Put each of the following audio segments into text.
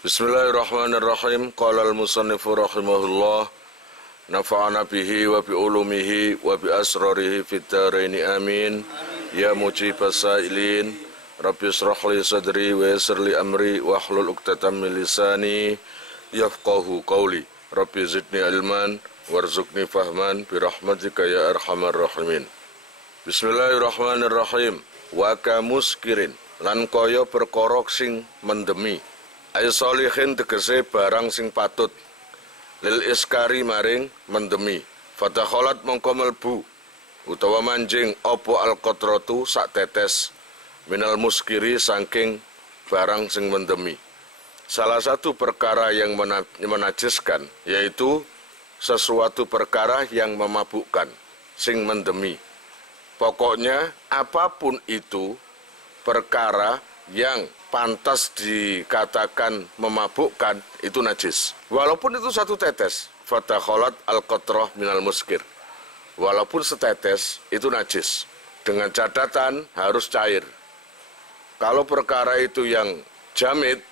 Bismillahirrahmanirrahim. Qala al-musannifu rahimahullah, nafa'ana bihi wa bi ulumihi wa bi asrarihi fid dharaini amin. Ya mujibas sa'ilin, rabbi shrah li sadri wa yassir li amri wa hlul 'uqdatam min lisani yafqahu qawli. Rabbi zidni ilman warzuqni fahman bi rahmatika ya arhamar rahimin. Bismillahirrahmanirrahim. Wa kamuskirin, lan kaya perkara sing mendemi. Ay solihin tegese barang sing patut, lil iskari maring mendemi. Fatakholat mongko melbu utawa manjing opo al-qatratu sak tetes minal muskiri saking barang sing mendemi. Salah satu perkara yang menajiskan yaitu sesuatu perkara yang memabukkan, sing mendemi. Pokoknya apapun itu perkara yang pantas dikatakan memabukkan itu najis. Walaupun itu satu tetes, fatakholat al-qatrah minal muskir. Walaupun setetes itu najis. Dengan catatan harus cair. Kalau perkara itu yang jamit,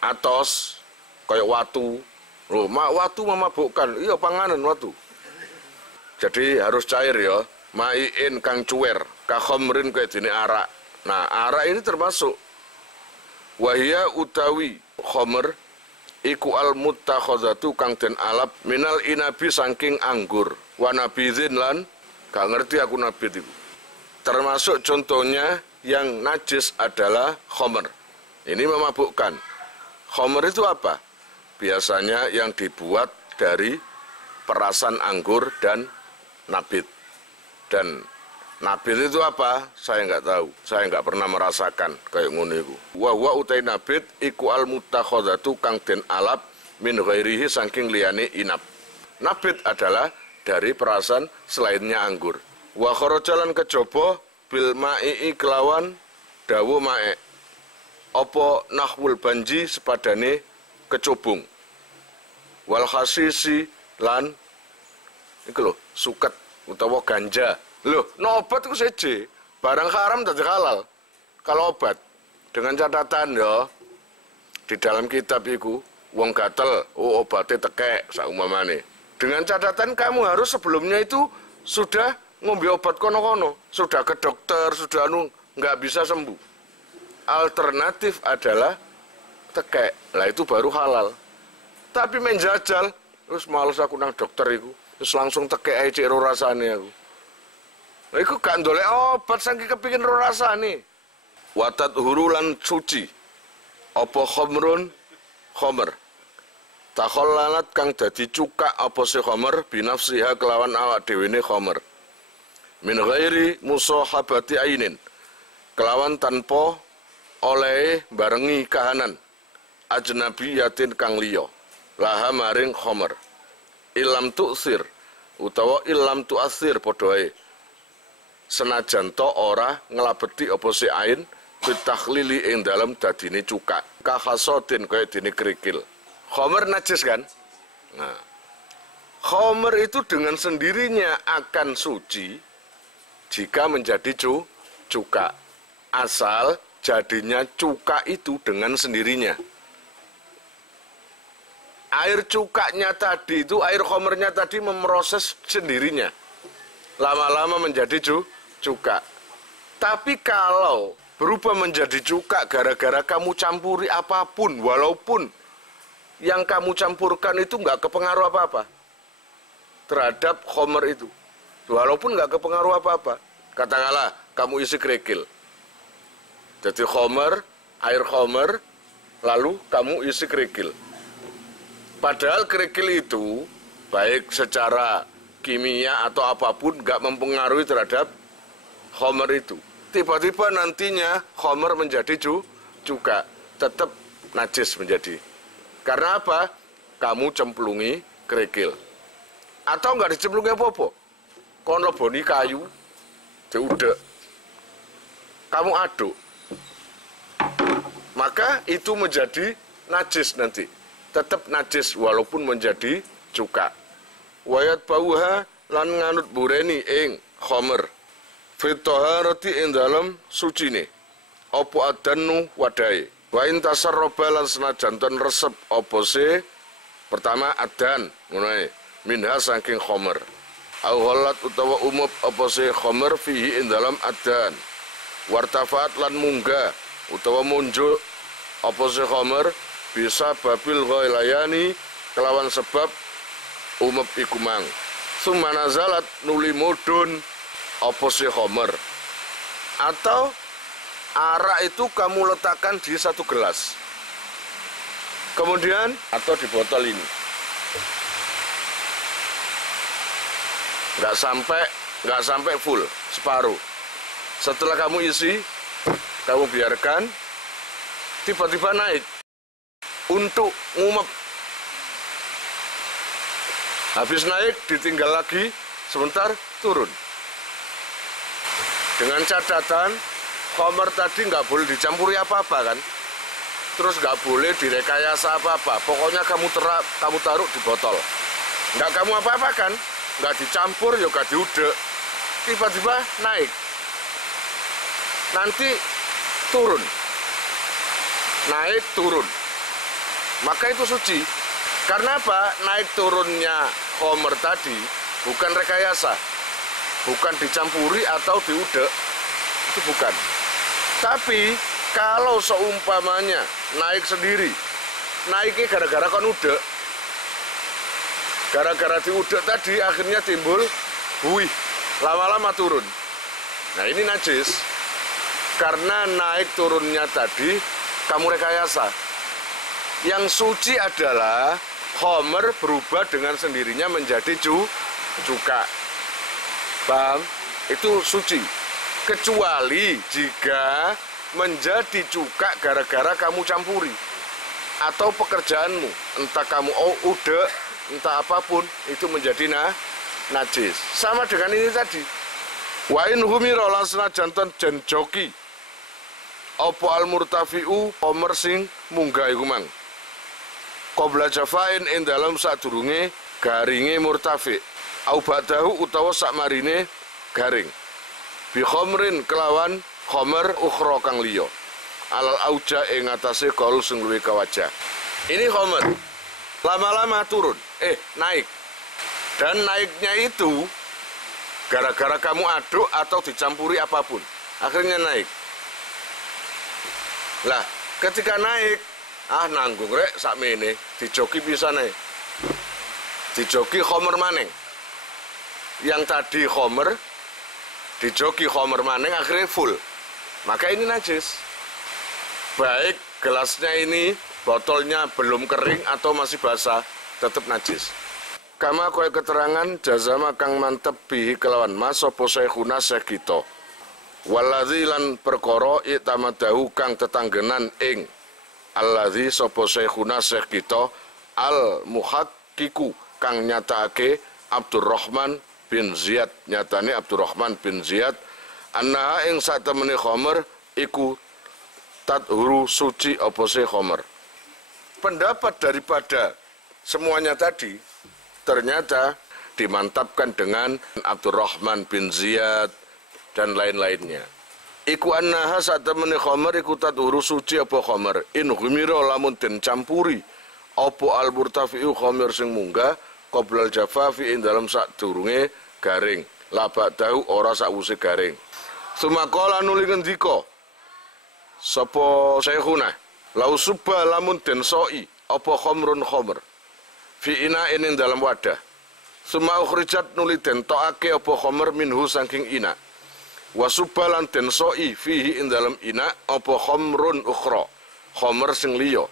atos, kayak watu, watu memabukkan, iya panganan watu. Jadi harus cair ya. Mai'in kang cuwer, kakhomrin kayak dini arak. Nah arak ini termasuk. Wahia utawi khomer iku al-muttakhadzatu kang den alap minal inabi saking anggur wa nabidhin lan gak ngerti aku nabid itu. Termasuk contohnya yang najis adalah khomer. Ini memabukkan. Khomer itu apa? Biasanya yang dibuat dari perasan anggur dan nabid. Dan nabid itu apa? Saya nggak tahu. Saya nggak pernah merasakan kayak ngono iku. Wa utai nabid iku al mutakhadzatu kang den alap min ghairihi saking liyane inab. Nabid adalah dari perasan selainnya anggur. Wa kharajalan kejaba bil ma'i kelawan dawu ma'e. Apa nahwul banji sepadane kecubung. Wal khasisi lan iku lho suket utawa ganja. Loh, no obat itu saja, barang haram jadi halal. Kalau obat, dengan catatan ya, di dalam kitab itu, wong gatel, obatnya tekek, saumpamane. Dengan catatan kamu harus sebelumnya itu sudah ngombe obat kono-kono, sudah ke dokter, sudah nggak bisa sembuh. Alternatif adalah tekek, lah itu baru halal. Tapi menjajal, terus males aku nang dokter itu, terus langsung tekek aja cek rasane aku. Iku gak ndolek obat saking kepingin ro rasane. Watat hurulan suci. Apa khomrun khomer. Takhallalat kang dadi cukak apa si khomer binafsiha kelawan awak dhewene khomer. Min ghairi musahabati ainin. Kelawan tanpa oleh barengi kahanan. Ajnabiyatin kang liya. Laha maring khomer. Ilam tu'sir utawa ilam tu'asir padha ae. Senajan to ora ngelabeti apa si ain bitakhlili ing dalam dadine cukak kahasotin kaya dene kerikil. Khomer najis kan? Nah, khomer itu dengan sendirinya akan suci jika menjadi cukak. Asal jadinya cukak itu dengan sendirinya. Air cukaknya tadi itu, air khomernya tadi memproses sendirinya. Lama-lama menjadi cukak. Tapi kalau berubah menjadi cukak gara-gara kamu campuri apapun, walaupun yang kamu campurkan itu nggak kepengaruh apa-apa terhadap khomer itu, walaupun nggak kepengaruh apa-apa, katakanlah kamu isi kerikil, jadi khomer, air khomer, lalu kamu isi kerikil, padahal kerikil itu baik secara kimia atau apapun nggak mempengaruhi terhadap khomer itu. Tiba-tiba nantinya khomer menjadi cukak, tetap najis menjadi. Karena apa? Kamu cemplungi kerikil. Atau nggak dicemplungi apa-apa. Kon leboni kayu, diudek. Kamu aduk. Maka itu menjadi najis nanti. Tetap najis walaupun menjadi cukak. Wayat bauha lan nganut bureni ing khomer. Fitoharati ing dalam suci ne. Opo adanu wadai. Wa in tasarraba lan senajan ten resep apa se pertama adan ngono ae minha saking khamr au ghalat utawa umub apa se khamr fihi ing dalam adan wartafaat lan munggah utawa munjuk apa se khamr bisa babil ghailayani kelawan sebab umub iku mang summa nazalat nuli mudun apa se khamr atau arak itu kamu letakkan di satu gelas, kemudian atau di botol ini, nggak sampai full, separuh. Setelah kamu isi, kamu biarkan, tiba-tiba naik untuk ngumep. Habis naik, ditinggal lagi, sebentar turun. Dengan catatan khamr tadi nggak boleh dicampuri apa-apa kan, terus nggak boleh direkayasa apa-apa. Pokoknya kamu taruh di botol, nggak kamu apa-apakan, nggak dicampur, ya nggak diudek. Tiba-tiba naik, nanti turun, naik turun, maka itu suci. Karena apa? Naik turunnya khamr tadi bukan rekayasa, bukan dicampuri atau diudek, itu bukan. Tapi kalau seumpamanya naik sendiri, naiknya gara-gara kan udek, gara-gara diudek tadi akhirnya timbul buih, lama-lama turun. Nah ini najis, karena naik turunnya tadi kamu rekayasa. Yang suci adalah khamr berubah dengan sendirinya menjadi cuka. Paham? Itu suci. Kecuali jika menjadi cuka gara-gara kamu campuri atau pekerjaanmu, entah kamu udek, entah apapun, itu menjadi najis. Sama dengan ini tadi. Wa in humira lan senajan jen joki apa al murtafiu khamr sing munggah iku mang. Qabla jafain ing dalam sadurunge garinge murtafi au ba'dahu utawa sakmarine garing. Bi khamrin kelawan khamr ukhra kang liya alal auja ing atase kaul sing luwih kawajah. Ini khamr lama-lama turun naik, dan naiknya itu gara-gara kamu aduk atau dicampuri apapun, akhirnya naik. Lah ketika naik, nanggung rek sakmene dijoki pisane, dijoki khamr maneng. Yang tadi khamr dijoki khamr maneng akhirnya full, maka ini najis. Baik gelasnya ini, botolnya belum kering atau masih basah, tetap najis. Kama kowe keterangan jazama kang mantep bihi kelawan mas sapa syekhuna syekh kita. Waladzi lan perkara itamadahu kang tetanggenan ing alladzi sapa syekhuna syekh kita al muhaqqiqu kang nyatakake Abdurrahman bin Ziyad, nyatane Abdurrahman bin Ziyad annaha ing satemene khamr iku tathuru suci apa se khamr. Pendapat daripada semuanya tadi ternyata dimantapkan dengan Abdurrahman bin Ziyad dan lain-lainnya. Iku annaha satemene khamr iku tathuru suci apa khamr in humira lamun den campuri apa al murtafiu khamr sing munggah qoblal jafafi ing dalam sadurunge garing, labak dahu ora sakwuse garing. Sumaqala nuli ngendika sapa syekhuna lau subba lamun den soi apa khamrun khamr fi ina'in ing dalam wadah. Suma ukhrijat nuli den tokake apa khamr minhu saking ina. Wa subba lan den soi fihi ing dalam ina apa khamrun ukhra, khamr sing liya.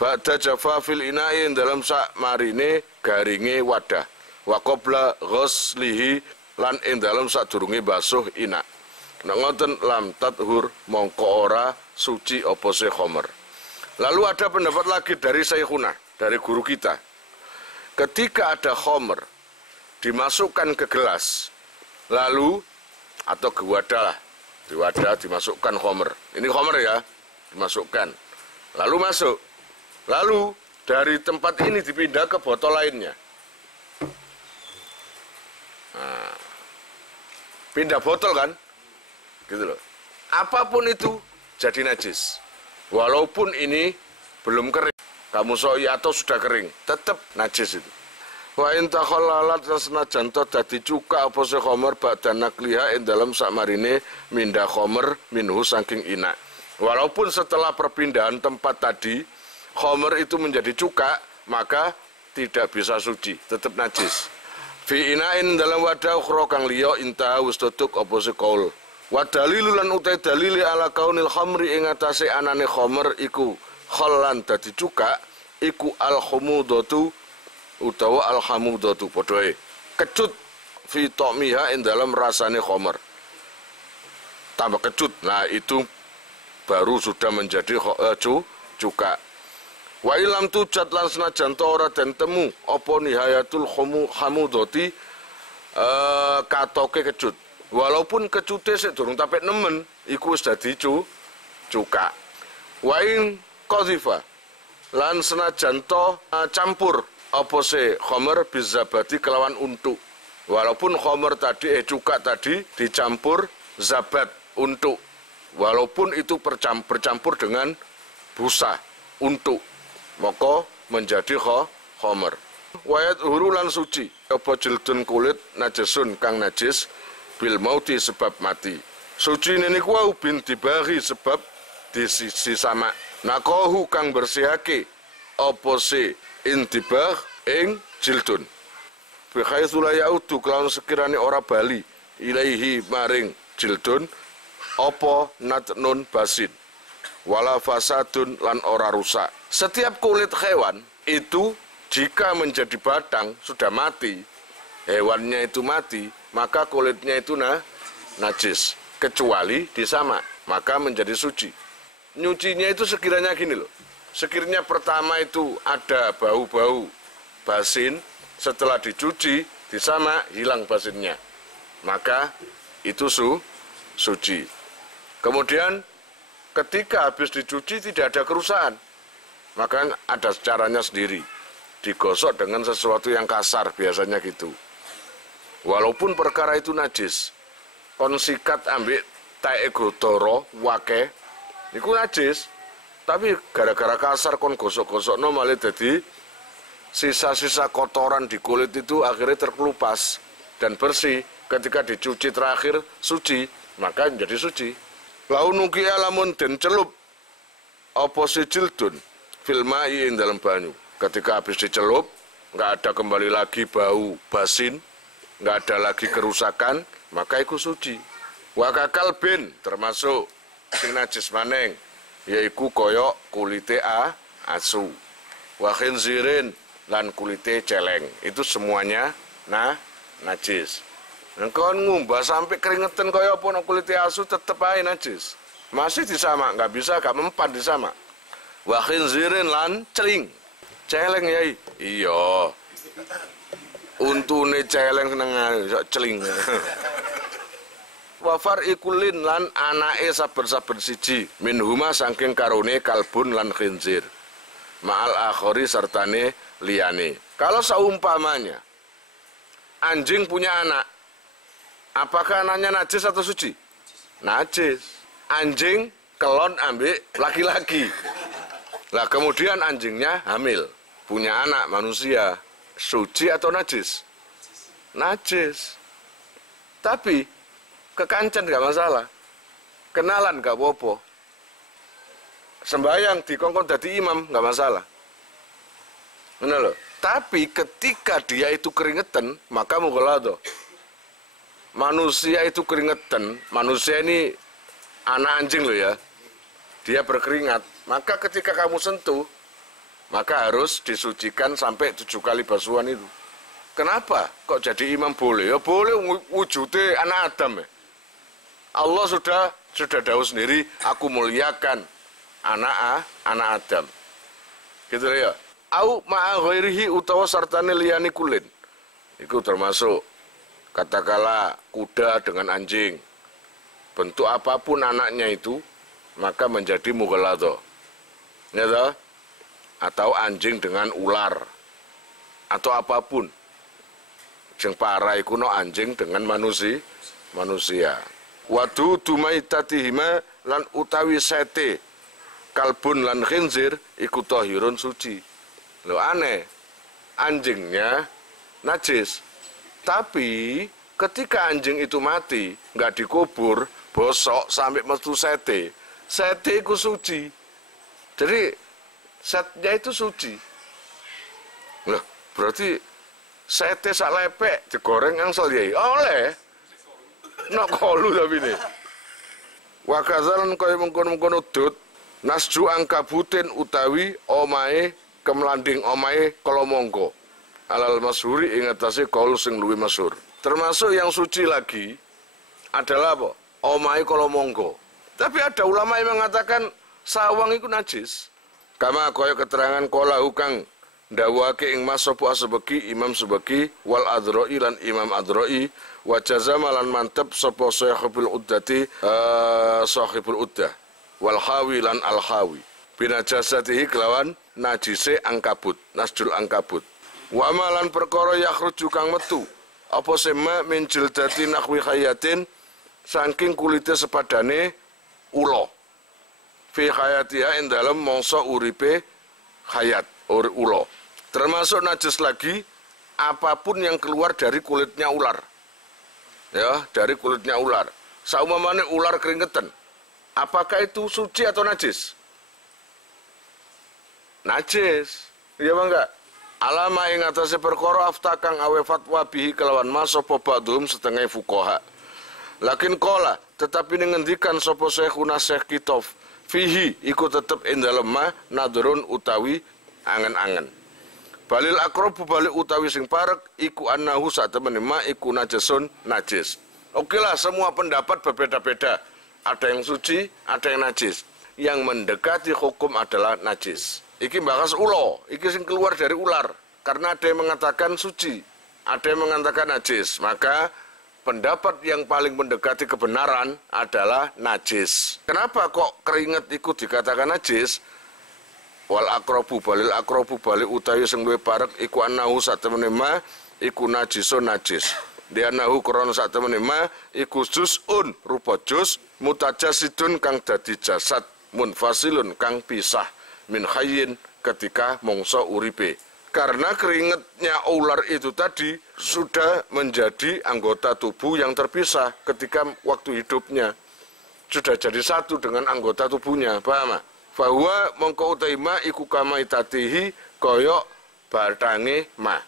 Ba'da jafafil ina'i ing dalam sak marine garinge wadah. Wa qabla ghuslihi lan ing dalam sadurunge basuh ina. Nek ngoten lam tathur mongko ora suci apa se khamr. Lalu ada pendapat lagi dari Syekhuna, dari guru kita. Ketika ada khamr dimasukkan ke gelas, lalu atau ke wadah lah, di wadah dimasukkan khamr. Ini khamr ya, dimasukkan. Lalu masuk. Lalu dari tempat ini dipindah ke botol lainnya. Nah, pindah botol kan? Gitu loh. Apapun itu jadi najis. Walaupun ini belum kering, kamu soi atau sudah kering, tetap najis itu. Wa in takhallalat senajan to dadi cuka apa se khamar ba'da nakliha ing dalam sakmarine minda khamar minhu saking ina. Walaupun setelah perpindahan tempat tadi khamar itu menjadi cuka, maka tidak bisa suci, tetap najis. Fi inain dalam wadah ukhra kang liya inta wis tutuk apa se kaul. Wa dalilu lan utai dalili ala kaunil khamri ing atase anane khamar iku khallan dadi cuka iku al khumudatu utawa alhamudatu podoe kecut fi ta'miha ing dalam rasane khamar, tambah kecut, nah itu baru sudah menjadi cuka. Wa ilam tujat lan senajan ta ora den temu apa nihayatul hamudati katoke kecut, walaupun kecute sik durung tapek nemen iku wis dadi cuka. Wa in qadhifa lan senajan ta campur apa se khamar bizabati kelawan untu, walaupun khamar tadi cuka tadi dicampur zabat untu, walaupun itu bercampur dengan busa untu, maka menjadi khamar. Wayat hurulan suci apa jildun kulit najasun kang najis bil mauti sebab mati. Suci niku wau bin dibagi sebab disama. Nakohu kang bersihake apa se intibah ing jildun bikhaitsu la yaudu kelawan sekirane ora bali ilaihi maring jildun apa natnun basin wala fasadun lan ora rusak. Setiap kulit hewan itu jika menjadi batang sudah mati, hewannya itu mati, maka kulitnya itu najis kecuali disama, maka menjadi suci. Nyucinya itu sekiranya gini loh, sekiranya pertama itu ada bau-bau basin, setelah dicuci, disama, hilang basinnya. Maka itu suci. Kemudian ketika habis dicuci tidak ada kerusakan, maka ada caranya sendiri. Digosok dengan sesuatu yang kasar, biasanya gitu. Walaupun perkara itu najis, kon sikat ambek tae gotoro, wake, itu najis. Tapi gara-gara kasar kon gosok-gosok no malah jadi sisa-sisa kotoran di kulit itu akhirnya terkelupas dan bersih. Ketika dicuci terakhir suci, maka menjadi suci. Lau nuki alamun den celup apa si jildun filmai ing dalam banyu. Ketika habis dicelup nggak ada kembali lagi bau basin, nggak ada lagi kerusakan, maka itu suci. Wakakal bin termasuk sing najis maneng, yaiku koyok kulite asu, wa khinzirin lan kulite celeng, itu semuanya najis. Engkau ngumbah sampai keringetan koyok pun kulite asu tetep aja najis, masih disama, nggak bisa, nggak mempan disama. Wa khinzirin lan celeng yai, iya, untune celeng seneng celing. Wafar ikulin lan anake saben-saben siji minhuma saking karone kalbun lan khinzir ma'al akhori sertane liyane. Kalau seumpamanya anjing punya anak, apakah anaknya najis atau suci? Najis. Anjing kelon ambek laki-laki, lah kemudian anjingnya hamil, punya anak manusia, suci atau najis? Najis. Tapi kekancan gak masalah, kenalan gak apa-apa, sembahyang dikongkon dadi imam gak masalah, bener loh. Tapi ketika dia itu keringetan, maka mughalladhah. Manusia itu keringetan, manusia ini anak anjing loh ya, dia berkeringat, maka ketika kamu sentuh, maka harus disucikan sampai 7 kali basuhan itu. Kenapa kok jadi imam boleh? Ya boleh, wujudnya anak Adam ya. Allah sudah dawuh sendiri, aku muliakan anak Adam. Gitu ya. Au ma'a ghairihi utawa sartane liyane kulin. Itu termasuk katakanlah kuda dengan anjing. Bentuk apapun anaknya itu, maka menjadi mughalladhah. Ya toh? Atau anjing dengan ular. Atau apapun. Sing parah iku no anjing dengan manusia. Wadu dumaitatihima lan utawi sete kalbun lan khinzir iku tahirun suci. Loh aneh, anjingnya najis. Tapi ketika anjing itu mati, nggak dikubur, bosok sampai metu sete iku suci. Jadi setnya itu suci. Loh, berarti sete sak lepek digoreng angsal yai. Oleh. Nak kolu tapi ini. Wa kadzalan kaya mengkono-mengkono udud nasju angkabutin utawi omahe kemlanding omahe kolomonggo. Alal masyhuri ing atase kaul sing luwih masyhur. Termasuk yang suci lagi adalah apa? Omahe kolomonggo. Tapi ada ulama yang mengatakan sawang itu najis. Kama kaya keterangan kala hukang ndawake ing Mas sapa Subeki Imam Subeki wal Adroi lan Imam Adroi wa jazama lan mantep sapa sahibul uddati sahibul uddah wal hawi lan al hawi binajasatihi kelawan najise angkabut nasjul angkabut wa amalan perkara yakhruju kang metu apa sema min jildati nahwi hayatin saking kulite sepadane ula fi hayatiha ing dalem mangsa uripe hayat ula termasuk najis lagi apapun yang keluar dari kulitnya ular. Ya, dari kulitnya ular. Saumpamane ular keringetan. Apakah itu suci atau najis? Najis. Iya Bang enggak? Alama ing atase perkara aftakang awe fatwa bihi kelawan mas sapa ba'dhum setengah fuqaha. Lakin qala tetapi ngendikan sapa Syekhuna Syekh Kitof fihi iku tetep ing dalem ma nadrun utawi angen-angen. Balil akrobu balik utawi sing parek iku annahu sak temene ma iku najasun najis. Oke lah, semua pendapat berbeda-beda. Ada yang suci, ada yang najis. Yang mendekati hukum adalah najis. Iki bahas ulo, iki sing keluar dari ular. Karena ada yang mengatakan suci, ada yang mengatakan najis. Maka pendapat yang paling mendekati kebenaran adalah najis. Kenapa kok keringat ikut dikatakan najis? Wal akrobu balik utawi sing luwih parek iku annahu satemene ma iku najisun najis. Dia nahu krana satemene ma iku juz'un rupa juz mutajasidun kang dadi jasad munfasilun kang pisah min hayyin ketika mangsa uripe. Karena keringatnya ular itu tadi sudah menjadi anggota tubuh yang terpisah ketika waktu hidupnya. Sudah jadi satu dengan anggota tubuhnya, paham? Bahwa mongko utai ma iku kama itatihi koyok batange ma.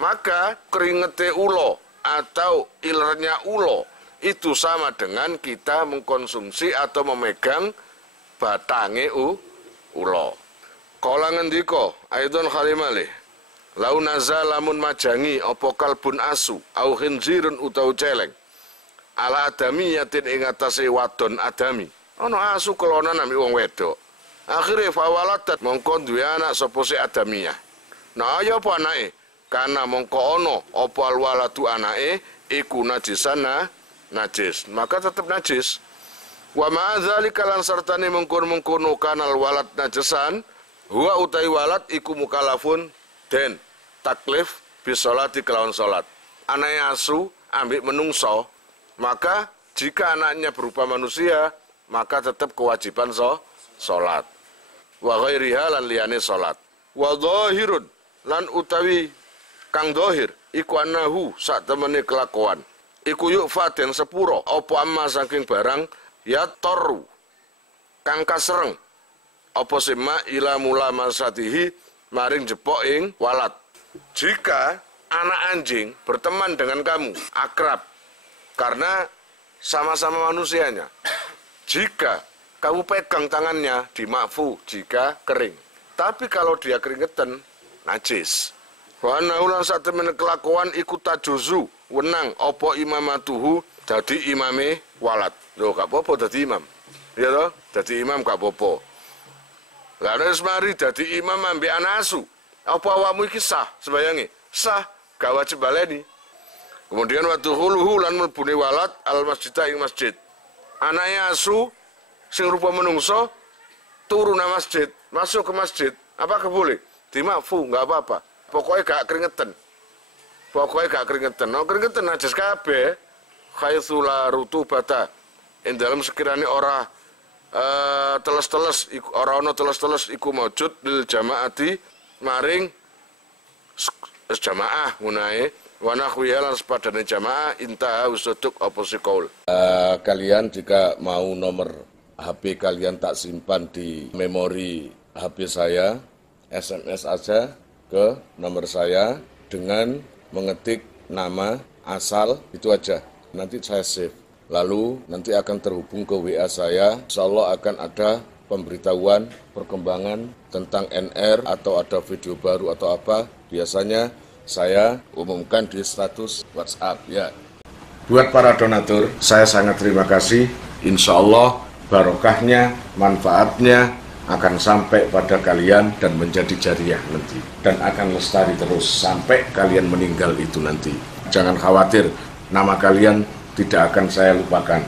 Maka keringete ulo atau ilernya ulo itu sama dengan kita mengkonsumsi atau memegang batange ulo. Kala ngendika aidon khalimale lau nazalamun majangi apa kalbun asu au khinzirun utawa celeng ala adamiyatin ing atase wadon adami. Ana asu kelonan nami wong wedok. Akhirnya fawaladat mongko duwe anak sapa si adamiyah. Nah ya apa anake? Karena mongko ono apa alwaladu anake iku najisana najis. Maka tetap najis. Wa ma'adzalika lan sartane mengkon-mengkono kanal walad najisan huwa utai walad iku mukalafun den taklif bisolati kelawan salat. Anake asu ambek menungso, maka jika anaknya berupa manusia, maka tetap kewajiban salat. Wa ghairiha lan liyane salat. Wa dhahirun lan utawi kang dhahir iku annahu sak temene kelakuan. Iku yuk faten sepuro apa amma saking barang ya toru kang kasereng apa sema ila mula masatihi maring jepok ing walat. Jika anak anjing berteman dengan kamu akrab karena sama-sama manusianya. Jika kamu pegang tangannya dimakfu jika kering. Tapi kalau dia keringetan, najis. Wa annahu lan satemene kelakuan iku tajuzu wenang apa imamatuhu dadi imame walad. Lho gak apa-apa dadi imam. Ya toh, dadi imam gak apa-apa. Lah nek mari dadi imam ambek anak asu. Apa awakmu iki sah sembayange? Sah, gak wajib baleni. Kemudian waktu huluhu lan mlebune walad al masjid ing masjid. Anake asu sing rupa menungso turun nang masjid, masuk ke masjid, apakah boleh? Dimakfu, enggak apa-apa. Pokoknya gak keringetan. No keringetan najis kabeh. Khaitsula rutubata. Ing dalam sekiranya ora teles-teles ora ana teles-teles iku maujud lil jamaati maring jamaah ngunae wa nahwiha lan sepadane jamaah intaha usuduk apa si qaul. Kalian jika mau nomor HP kalian tak simpan di memori HP saya, SMS aja ke nomor saya dengan mengetik nama asal itu aja. Nanti saya save. Lalu nanti akan terhubung ke WA saya. Insyaallah akan ada pemberitahuan perkembangan tentang NR atau ada video baru atau apa. Biasanya saya umumkan di status WhatsApp ya. Buat para donatur, saya sangat terima kasih. Insyaallah barokahnya, manfaatnya akan sampai pada kalian dan menjadi jariah nanti. Dan akan lestari terus sampai kalian meninggal itu nanti. Jangan khawatir, nama kalian tidak akan saya lupakan.